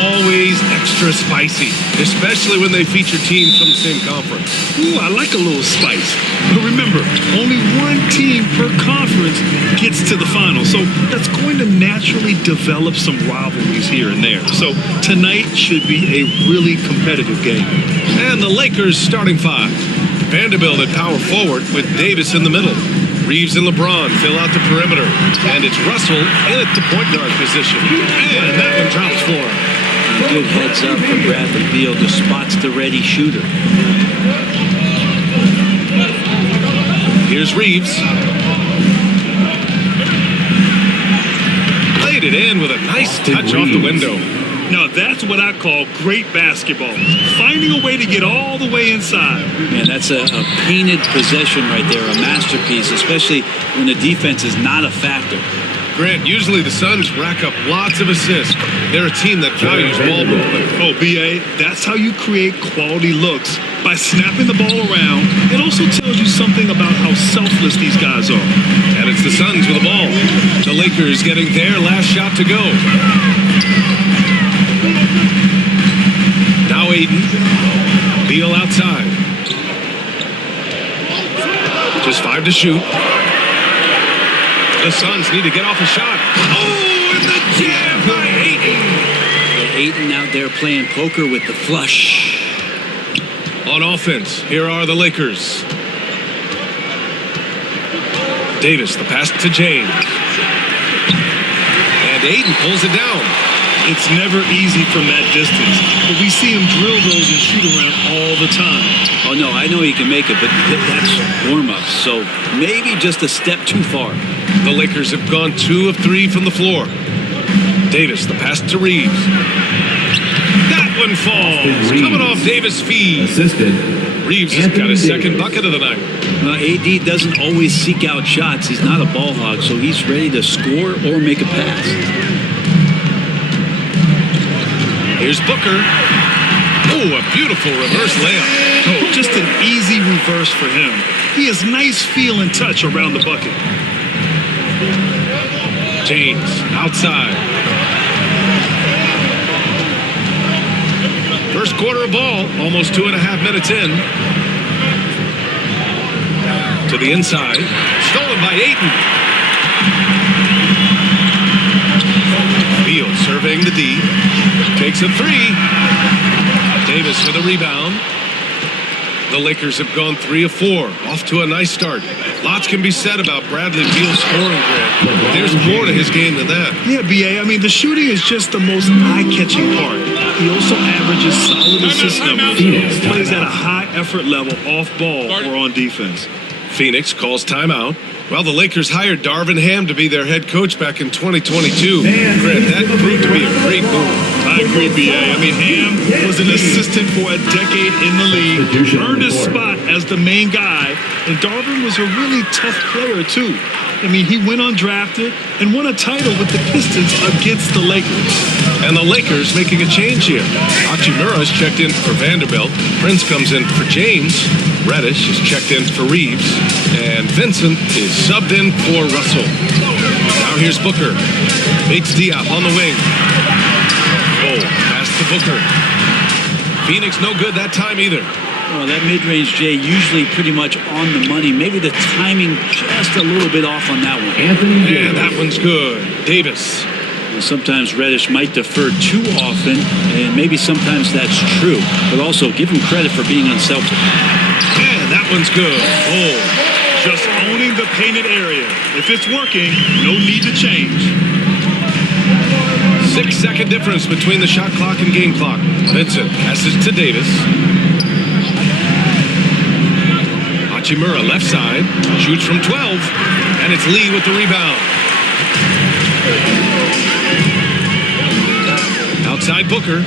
always extra spicy, especially when they feature teams from the same conference. Ooh, I like a little spice. But remember, only one team per conference gets to the final, so that's going to naturally develop some rivalries here and there. So tonight should be a really competitive game. And the Lakers starting five. Vanderbilt at power forward with Davis in the middle. Reeves and LeBron fill out the perimeter. And it's Russell in at the point guard position. And that one drops for him. Good heads up for Bradley Beal. The spot's the ready shooter. Here's Reeves. Played it in with a nice touch off the window. Now that's what I call great basketball. Finding a way to get all the way inside. Man, that's a painted possession right there, a masterpiece, especially when the defense is not a factor. Grant, usually the Suns rack up lots of assists. They're a team that values ball movement. Oh, B.A., that's how you create quality looks, by snapping the ball around. It also tells you something about how selfless these guys are. And it's the Suns with the ball. The Lakers getting their last shot to go. Now Aiden. Beal outside. Just 5 to shoot. The Suns need to get off a shot. Oh, and the jam by Ayton. Yeah, Ayton out there playing poker with the flush. On offense, here are the Lakers. Davis, the pass to James. And Ayton pulls it down. It's never easy from that distance, but we see him drill those and shoot around all the time. Oh, no, I know he can make it, but that's warm-up, so maybe just a step too far. The Lakers have gone 2 of 3 from the floor. Davis, the pass to Reeves. That one falls. Coming off Davis' feed. Assisted. Reeves has got his second bucket of the night. AD doesn't always seek out shots. He's not a ball hog, so he's ready to score or make a pass. Here's Booker. Oh, a beautiful reverse layup. Oh, just an easy reverse for him. He has nice feel and touch around the bucket. James, outside. First quarter of ball, almost 2.5 minutes in. To the inside. Stolen by Ayton. Beal surveying the D. Takes a 3. Davis with a rebound. The Lakers have gone 3 of 4. Off to a nice start. Lots can be said about Bradley Beal's scoring, Grant. But there's more to his game than that. Yeah, B.A., I mean, the shooting is just the most eye-catching part. He also averages solid assist numbers. Plays at a high effort level off ball or on defense. Phoenix calls timeout. Well, the Lakers hired Darvin Ham to be their head coach back in 2022. Grant, that proved to be a great move. I agree, B.A. I mean, Ham was an assistant for a decade in the league, earned his spot as the main guy, and Darvin was a really tough player, too. I mean, he went undrafted and won a title with the Pistons against the Lakers. And the Lakers making a change here. Hachimura's checked in for Vanderbilt. Prince comes in for James. Reddish is checked in for Reeves. And Vincent is subbed in for Russell. Now here's Booker. Bates Diop on the wing. Oh, pass to Booker. Phoenix no good that time either. Well, that mid-range, Jay, usually pretty much on the money. Maybe the timing just a little bit off on that one. And that one's good. Davis. Well, sometimes Reddish might defer too often, and maybe sometimes that's true. But also, give him credit for being unselfish. And that one's good. Oh. Just owning the painted area. If it's working, no need to change. 6-second difference between the shot clock and game clock. Vincent passes to Davis. Hachimura left side, shoots from 12, and it's Lee with the rebound. Outside Booker.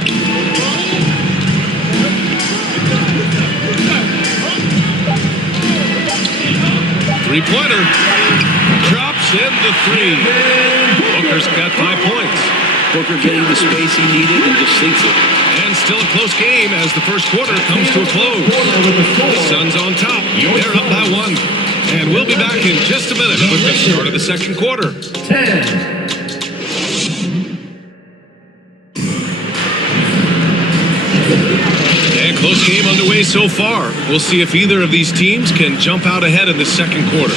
Three-pointer. Drops in the 3. Booker's got 5 points. Booker getting the space he needed and just sinks it. And still a close game as the first quarter comes to a close. The Suns on top. They're up by 1. And we'll be back in just a minute with the start of the second quarter. 10. And close game underway so far. We'll see if either of these teams can jump out ahead in the second quarter.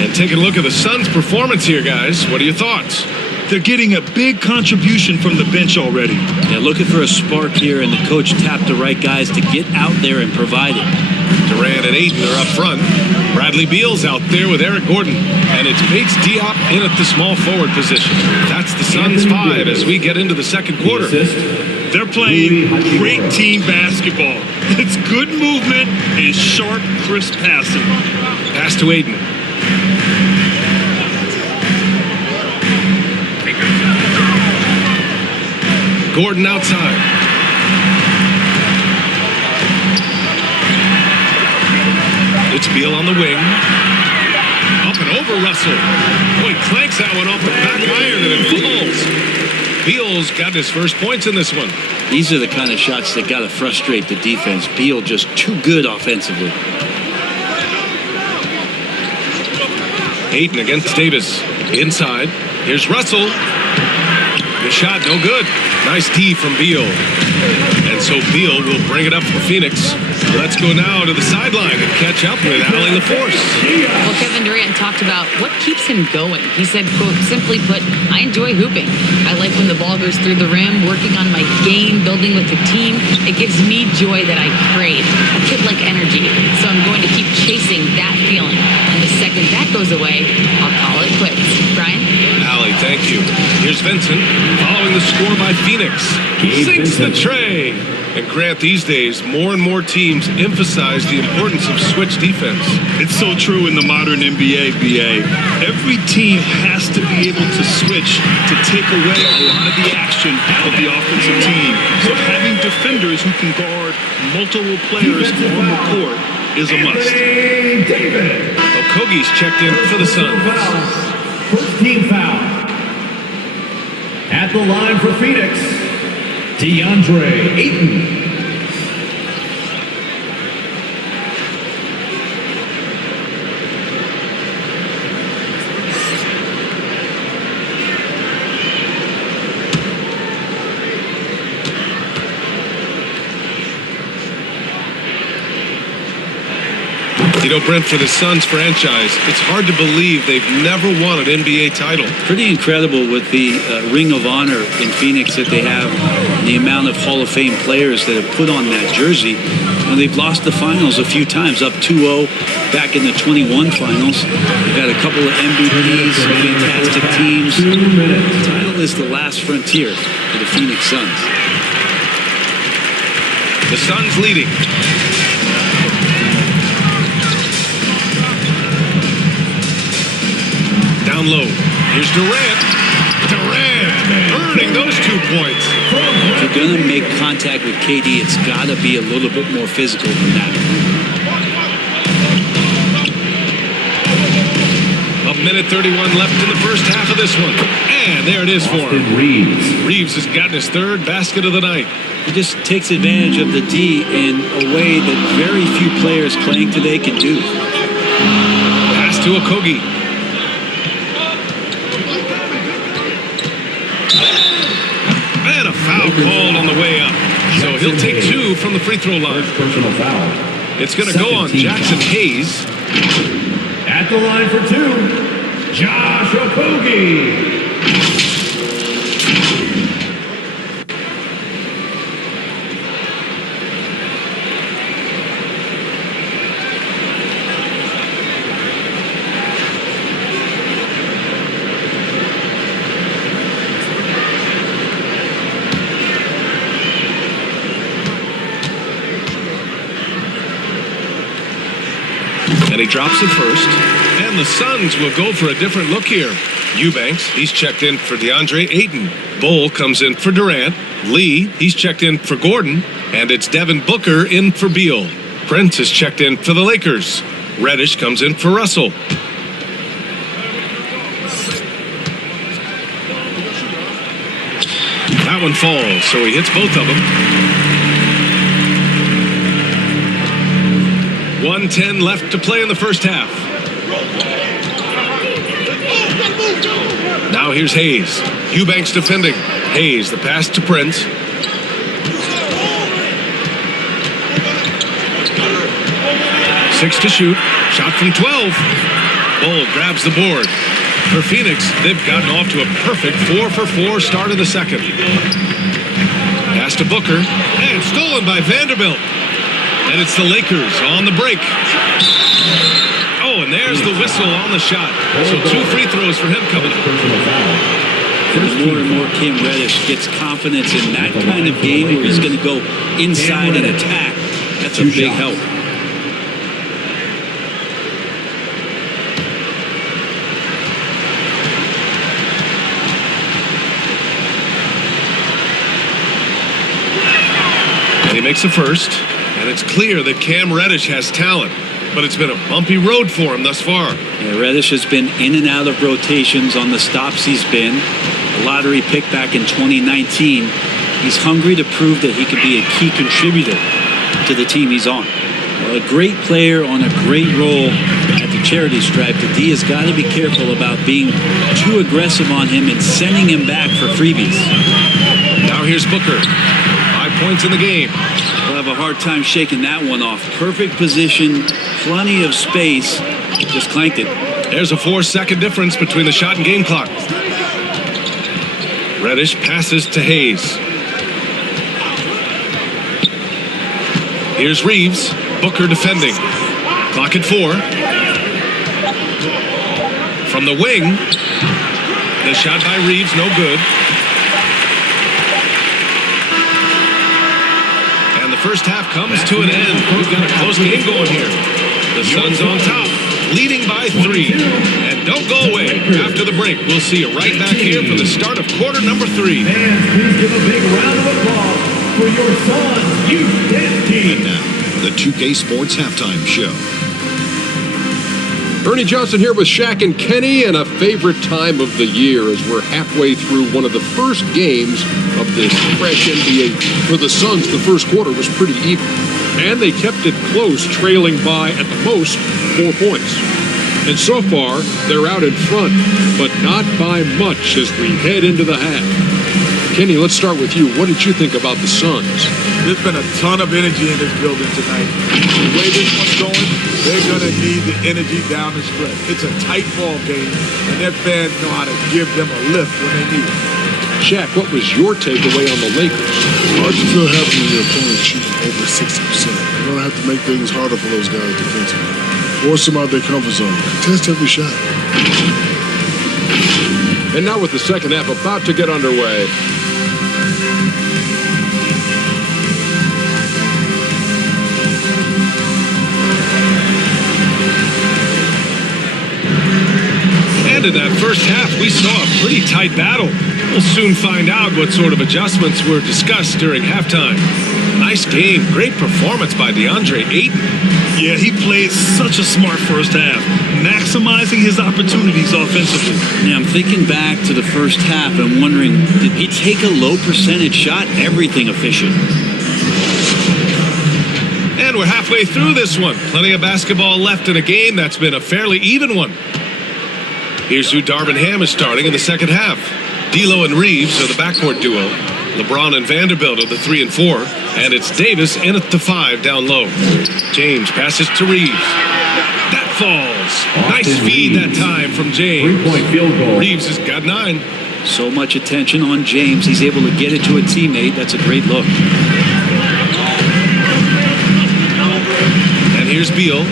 And take a look at the Suns' performance here, guys. What are your thoughts? They're getting a big contribution from the bench already. Yeah, looking for a spark here, and the coach tapped the right guys to get out there and provide it. Durant and Ayton are up front. Bradley Beal's out there with Eric Gordon. And it's Bates Diop in at the small forward position. That's the Suns' 5 as we get into the second quarter. They're playing great team basketball. It's good movement and sharp, crisp passing. Pass to Ayton. Gordon outside. It's Beal on the wing. Up and over Russell. Boy, clanks that one off the back iron and it falls. Beal's got his first points in this one. These are the kind of shots that got to frustrate the defense. Beal just too good offensively. Ayton against Davis. Inside. Here's Russell. The shot, no good. Nice D from Beal. And so Beal will bring it up for Phoenix. Let's go now to the sideline and catch up with Allie LaForce. Well, Kevin Durant talked about what keeps him going. He said, quote, simply put, I enjoy hooping. I like when the ball goes through the rim, working on my game, building with the team. It gives me joy that I crave. A kid-like energy. So I'm going to keep chasing that feeling. And the second that goes away, I'll call it quits. Brian? Allie, thank you. Here's Vincent following the score by Phoenix. Sinks the tray. And Grant, these days, more and more teams emphasize the importance of switch defense. It's so true in the modern NBA, BA. Every team has to be able to switch to take away a lot of the action of the offensive team. So having defenders who can guard multiple players on the court is a must. Okogie's checked in for the Suns. First team foul. At the line for Phoenix, DeAndre Ayton. You know, Brent, for the Suns franchise, it's hard to believe they've never won an NBA title. Pretty incredible with the Ring of Honor in Phoenix that they have, the amount of Hall of Fame players that have put on that jersey. And they've lost the finals a few times, up 2-0 back in the 21 finals. They've got a couple of MVPs, some fantastic teams. The title is the last frontier for the Phoenix Suns. The Suns leading. Down low. Here's Durant. Durant earning those 2 points. If you're going to make contact with KD, it's got to be a little bit more physical than that. A minute 31 left in the first half of this one. And there it is for him. Reeves has gotten his third basket of the night. He just takes advantage of the D in a way that very few players playing today can do. Pass to Okogie. And a foul called on the way up. So he'll take 2 from the free throw line. Personal foul. It's going to go on Jackson Hayes. At the line for 2, Josh Okogie. And he drops it first. And the Suns will go for a different look here. Eubanks, he's checked in for DeAndre Ayton. Bull comes in for Durant. Lee, he's checked in for Gordon. And it's Devin Booker in for Beal. Prince is checked in for the Lakers. Reddish comes in for Russell. That one falls, so he hits both of them. 1:10 left to play in the first half. Now here's Hayes. Eubanks defending. Hayes, the pass to Prince. 6 to shoot. Shot from 12. Bull grabs the board. For Phoenix, they've gotten off to a perfect 4-for-4 start of the second. Pass to Booker, and stolen by Vanderbilt. And it's the Lakers on the break. Oh, and there's the whistle on the shot. So 2 free throws for him coming up. And more and more Cam Reddish gets confidence in that kind of game where he's going to go inside and attack. That's a big help. And he makes the first, and it's clear that Cam Reddish has talent, but it's been a bumpy road for him thus far. Yeah, Reddish has been in and out of rotations on the stops he's been. A lottery pick back in 2019. He's hungry to prove that he could be a key contributor to the team he's on. Well, a great player on a great role at the charity stripe. The D has got to be careful about being too aggressive on him and sending him back for freebies. Now here's Booker. 5 points in the game. We'll have a hard time shaking that one off. Perfect position, plenty of space. Just clanked it. There's a 4-second difference between the shot and game clock. Reddish passes to Hayes. Here's Reeves. Booker defending. Clock at 4. From the wing. The shot by Reeves, no good. And the first half comes to an end. We've got a close game going here. The Suns on top, leading by 3. And don't go away. After the break, we'll see you right back here for the start of quarter number 3. Fans, please give a big round of applause for your Suns youth dance team. And now, the 2K Sports Halftime Show. Ernie Johnson here with Shaq and Kenny, and a favorite time of the year as we're halfway through one of the first games of this fresh NBA. For the Suns, the first quarter was pretty even, and they kept it close, trailing by, at the most, 4 points. And so far, they're out in front, but not by much as we head into the half. Kenny, let's start with you. What did you think about the Suns? There's been a ton of energy in this building tonight. The way this one's going, they're going to need the energy down the stretch. It's a tight ball game, and their fans know how to give them a lift when they need it. Shaq, what was your takeaway on the Lakers? Hard to feel happy when your opponent shooting over 60%. You're going to have to make things harder for those guys defensively. Force them out their comfort zone. Contest every shot. And now with the second half about to get underway. And in that first half, we saw a pretty tight battle. We'll soon find out what sort of adjustments were discussed during halftime. Nice game. Great performance by DeAndre Ayton. Yeah, he played such a smart first half, maximizing his opportunities offensively. Yeah, I'm thinking back to the first half and wondering, did he take a low percentage shot? Everything efficient. And we're halfway through this one. Plenty of basketball left in a game that's been a fairly even one. Here's who Darvin Ham is starting in the second half. D'Lo and Reeves are the backcourt duo. LeBron and Vanderbilt are the 3 and 4. And it's Davis in at the 5 down low. James passes to Reeves. That falls. Nice feed that time from James. 3-point field goal. Reeves has got 9. So much attention on James. He's able to get it to a teammate. That's a great look. And here's Beal.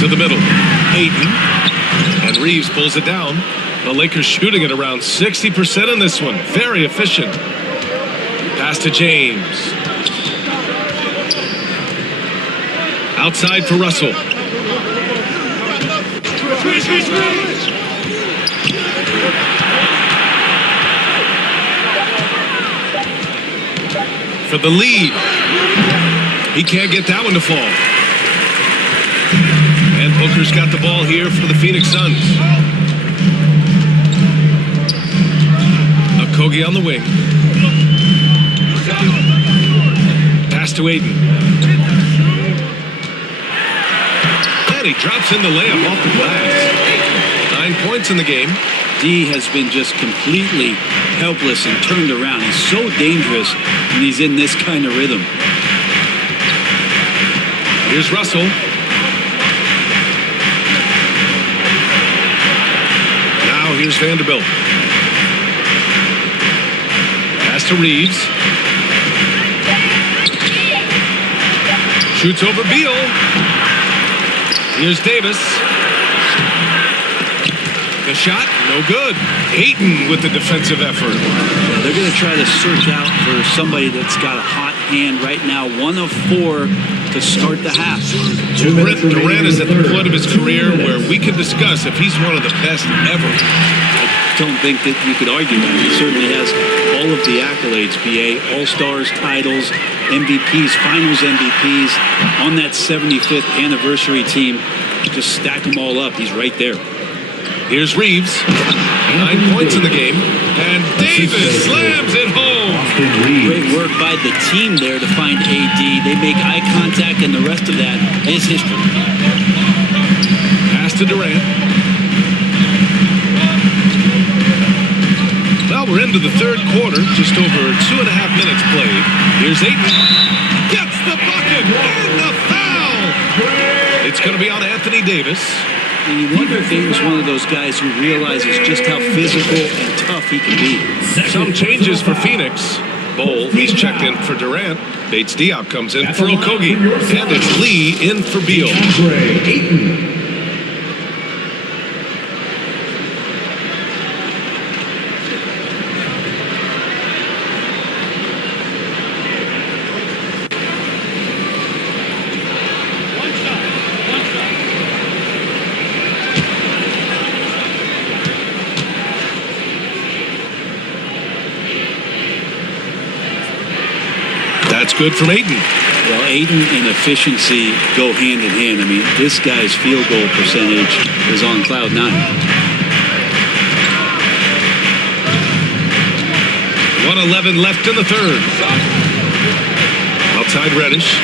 To the middle. Ayton. And Reeves pulls it down. The Lakers shooting at around 60% in this one. Very efficient. Pass to James. Outside for Russell. For the lead. He can't get that one to fall. And Booker's got the ball here for the Phoenix Suns. Okogie on the wing. Pass to Ayton. And he drops in the layup off the glass. 9 points in the game. D has been just completely helpless and turned around. He's so dangerous when he's in this kind of rhythm. Here's Russell. Now here's Vanderbilt. Pass to Reeves. Shoots over Beal. Here's Davis. The shot, no good. Ayton with the defensive effort. Yeah, they're going to try to search out for somebody that's got a hot hand right now. 1 of 4 to start the half. Durant is at the point of his career where we can discuss if he's one of the best ever. I don't think that you could argue that. He certainly has all of the accolades, BA, All-Stars, titles, MVPs, Finals MVPs, on that 75th anniversary team. Just stack them all up. He's right there. Here's Reeves. 9 points in the game. And Davis slams it home. Great work by the team there to find AD. They make eye contact, and the rest of that is history. Pass to Durant. Well, we're into the third quarter. Just over 2.5 minutes played. Here's Ayton. Gets the bucket and the foul. It's going to be on Anthony Davis. And you wonder if Ayton's one of those guys who realizes just how physical and tough he can be. Some changes for Phoenix. Bol, he's checked in for Durant. Bates Diop comes in for Okogie. And it's Lee in for Beal. That's good from Ayton. Well, Ayton and efficiency go hand in hand. I mean, this guy's field goal percentage is on cloud 9. 1:11 left in the third. Outside Reddish.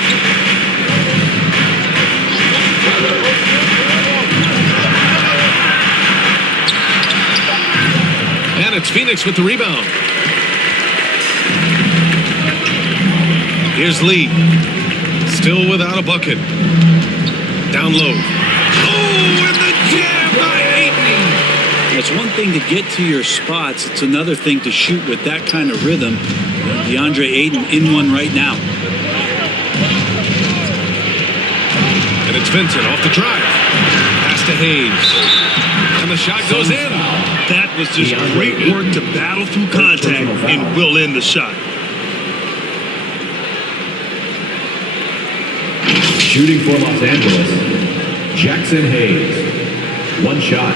And it's Phoenix with the rebound. Here's Lee. Still without a bucket. Down low. Oh, and the jam by Ayton. It's one thing to get to your spots. It's another thing to shoot with that kind of rhythm. DeAndre Ayton in one right now. And it's Vincent off the drive. Pass to Hayes. And the shot goes in. That was just great work to battle through contact and will in the shot. Shooting for Los Angeles, Jackson Hayes. 1 shot.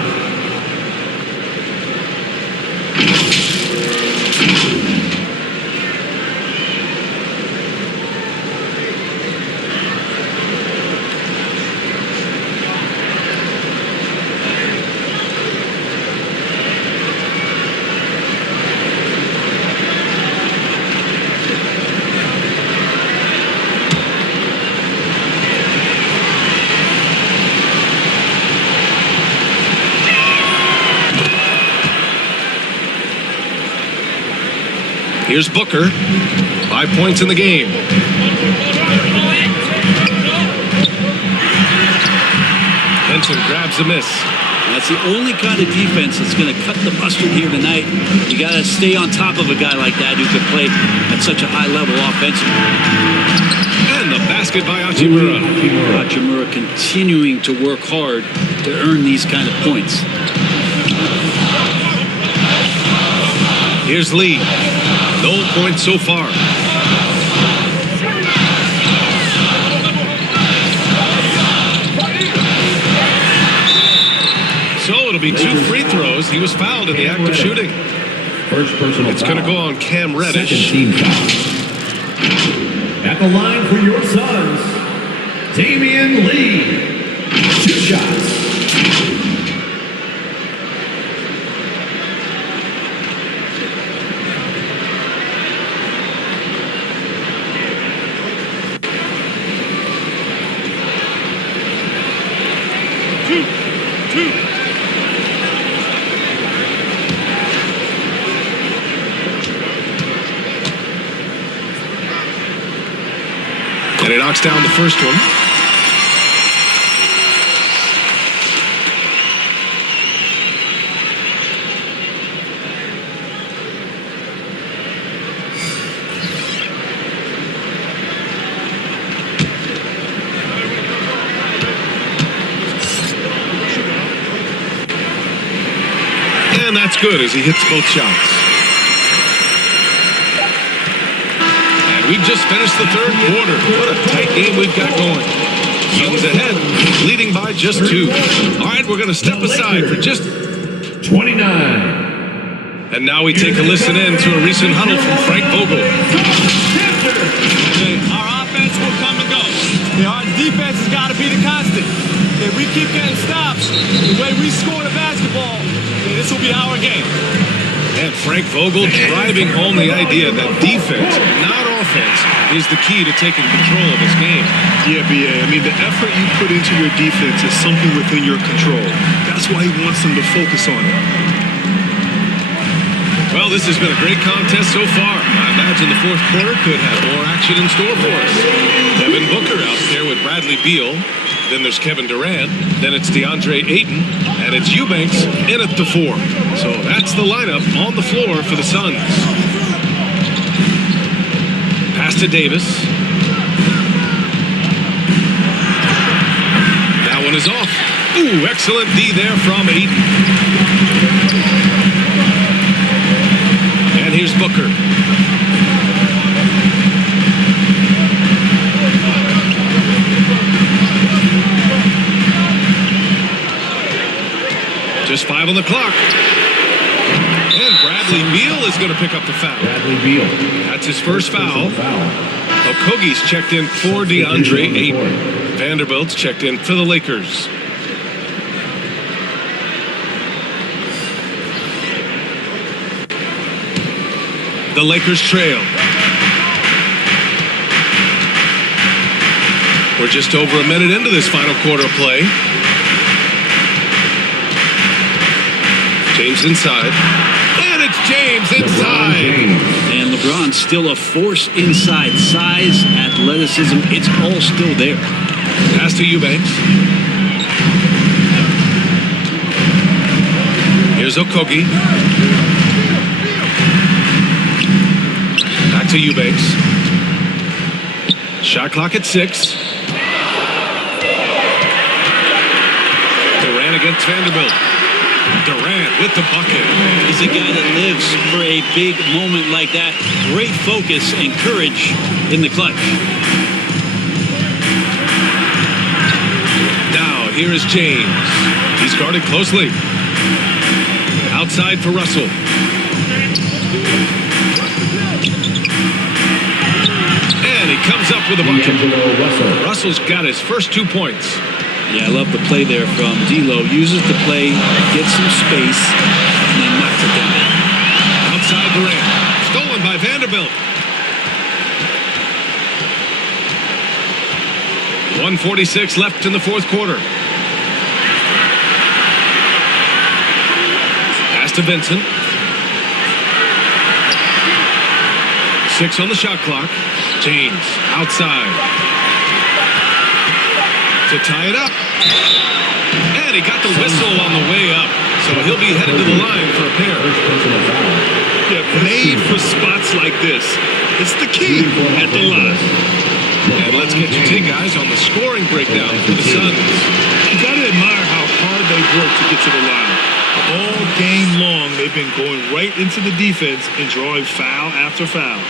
Here's Booker. 5 points in the game. Benson grabs the miss. That's the only kind of defense that's going to cut the mustard here tonight. You got to stay on top of a guy like that who can play at such a high level offensively. And the basket by Hachimura. Hachimura continuing to work hard to earn these kind of points. Here's Lee. No points so far. So it'll be 2 free throws. He was fouled in the act of shooting. First personal It's going to go on Cam Reddish. Second team foul. At the line for your Suns, Damian Lee. 2 shots. And he knocks down the first one. good as he hits both shots. And we've just finished the third quarter. What a tight game we've got going. Suns ahead, leading by just 2. All right, we're going to step aside for just 29. And now we take a listen in to a recent huddle from Frank Vogel. Our offense will come and go. Our defense has got to be the constant. If we keep getting stops, the way we score the basketball, this will be our game. And Frank Vogel driving home the idea that defense, not offense, is the key to taking control of this game. Yeah, B.A. I mean, the effort you put into your defense is something within your control. That's why he wants them to focus on it. Well, this has been a great contest so far. I imagine the fourth quarter could have more action in store for us. Devin Booker out there with Bradley Beal. Then there's Kevin Durant. Then it's DeAndre Ayton. And it's Eubanks in at the 4. So that's the lineup on the floor for the Suns. Pass to Davis. That one is off. Ooh, excellent D there from Ayton. And here's Booker. Just 5 on the clock. And Bradley Beal is going to pick up the foul. Bradley Beal. That's his first foul. Okogie's checked in for DeAndre Ayton. Vanderbilt's checked in for the Lakers. The Lakers trail. We're just over a minute into this final quarter of play. James inside. And it's James inside. And LeBron's still a force inside. Size, athleticism, it's all still there. Pass to Eubanks. Here's Okogie. Back to Eubanks. Shot clock at 6. Durant against Vanderbilt. Durant with the bucket. He's a guy that lives for a big moment like that. Great focus and courage in the clutch. Now, here is James. He's guarded closely. Outside for Russell. And he comes up with a bucket. Russell's got his first 2 points. Yeah, I love the play there from D'Lo. Uses the play, gets some space, and then knocks it down. Outside Durant. Stolen by Vanderbilt. 1:46 left in the fourth quarter. Pass to Vincent. 6 on the shot clock. James outside. To tie it up. And he got the whistle on the way up. So he'll be headed to the line for a pair. Yeah, made for spots like this. It's the key at the line. And let's get your take, guys, on the scoring breakdown for the Suns. You got to admire how hard they've worked to get to the line. All game long, they've been going right into the defense and drawing foul after foul.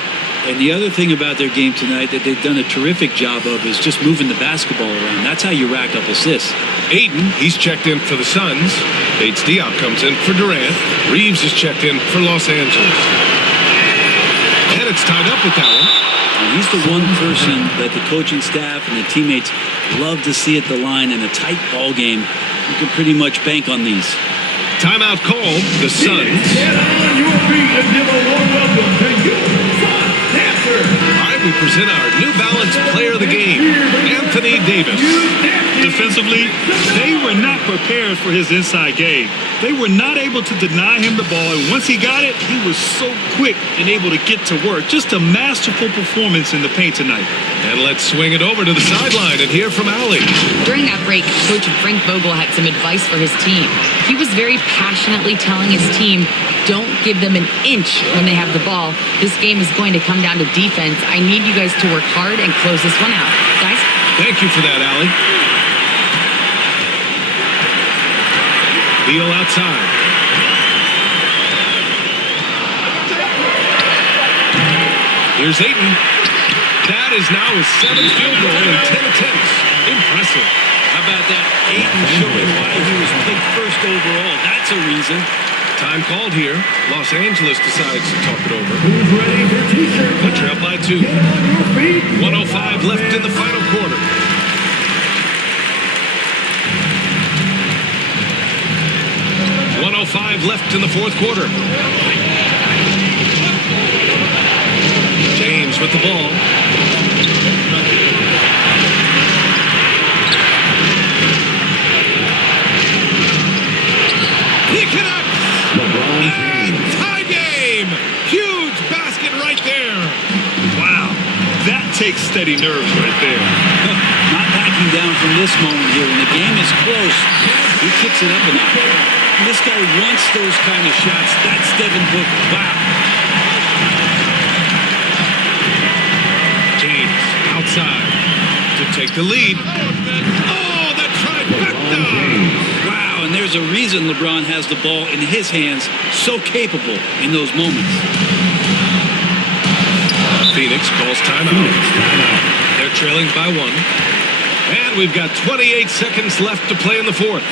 And the other thing about their game tonight that they've done a terrific job of is just moving the basketball around. That's how you rack up assists. Ayton, he's checked in for the Suns. Bates Diop comes in for Durant. Reeves is checked in for Los Angeles. And it's tied up with that one. And he's the one person that the coaching staff and the teammates love to see at the line in a tight ball game. You can pretty much bank on these. Timeout called. The Suns. Get on your feet and give a warm welcome to your Sun Dancer. All right, we present our New Balance player of the game, Anthony Davis. Defensively, they were not prepared for his inside game. They were not able to deny him the ball, and once he got it, he was so quick and able to get to work. Just a masterful performance in the paint tonight. And let's swing it over to the sideline and hear from Allie. During that break, Coach Frank Vogel had some advice for his team. He was very passionately telling his team, don't give them an inch when they have the ball. This game is going to come down to defense. I need you guys to work hard and close this one out. Guys? Thank you for that, Allie. Beal outside. Here's Ayton. That is now his 7th field goal in 10 attempts. Impressive. How about that? Ayton showing why he was picked first overall. That's a reason. Time called here. Los Angeles decides to talk it over. Who's ready for t-shirt? They trail by 2. Get on your feet. 105 left in the final quarter. .105 left in the fourth quarter. James with the ball. He connects! And tie game! Huge basket right there. Wow. That takes steady nerves right there. Not backing down from this moment here. When the game is close, he kicks it up a notch. This guy wants those kind of shots. That's Devin Booker. Wow. James outside to take the lead. Oh, the trifecta! Wow, and there's a reason LeBron has the ball in his hands, so capable in those moments. Phoenix calls timeout. They're trailing by 1. And we've got 28 seconds left to play in the fourth.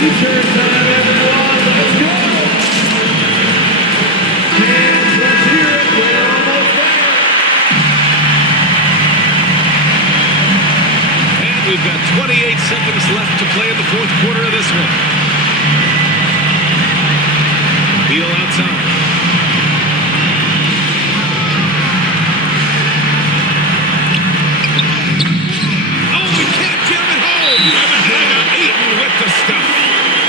T-shirt time, everyone. Let's go. And let's hear it. We're almost there. And we've got 28 seconds left to play in the fourth quarter of this one. Beal outside. Oh, we can't jam it home. Ayton with the stuff.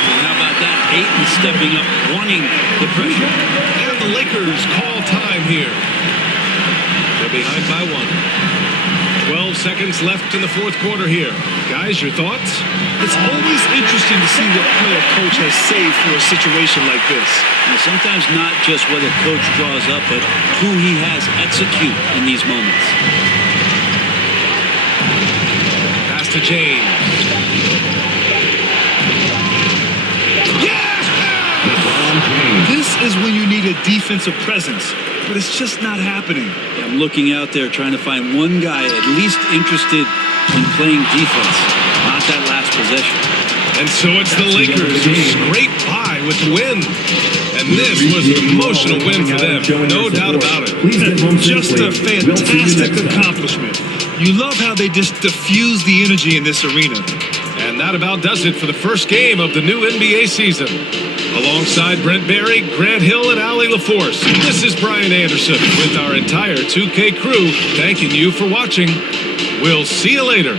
And how about that? Ayton stepping up, wanting the pressure. And the Lakers call time here. They're behind by 1. 12 seconds left in the fourth quarter here. Guys, your thoughts? It's always interesting to see what play a coach has saved for a situation like this. And sometimes not just what a coach draws up, but who he has execute in these moments. Pass to James. This is when you need a defensive presence, but it's just not happening. Yeah, I'm looking out there trying to find one guy at least interested in playing defense, not that last possession. And so it's the Lakers who scrape by with the win. And this was an emotional win for them, no doubt about it. Just a fantastic accomplishment. You love how they just diffuse the energy in this arena. And that about does it for the first game of the new NBA season. Alongside Brent Barry, Grant Hill, and Allie LaForce, this is Brian Anderson with our entire 2K crew thanking you for watching. We'll see you later.